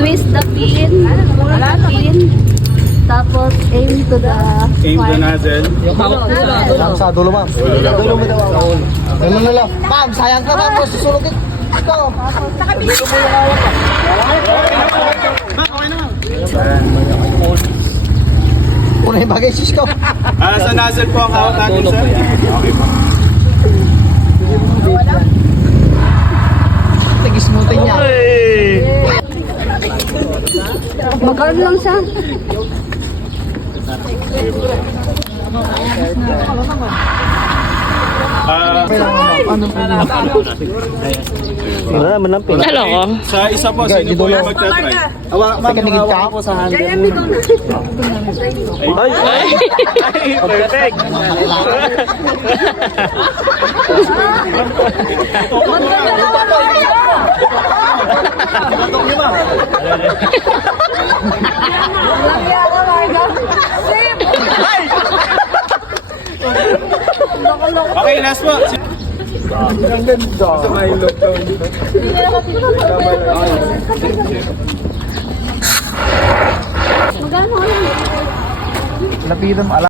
Twist the pin. Tapos aim to the nozzle. Sa dulo, ma'am. Dulo mo daw. Ganun na lang. Ma'am, sayang ka, ma'am. Susulugin. Ito. Una yung bagay, sis ko. Sa nozzle po ang hawak natin, sir. Okay po. Tigis-mutin niya. Mag-arm lang siya. Wala naman ang pin. Sa isa po, sa inyo po yung magtatry. Makanigit ka ako sa handle. Ay, perfect. Okay, last po. Ang ganda. Magano? Lapitan mo.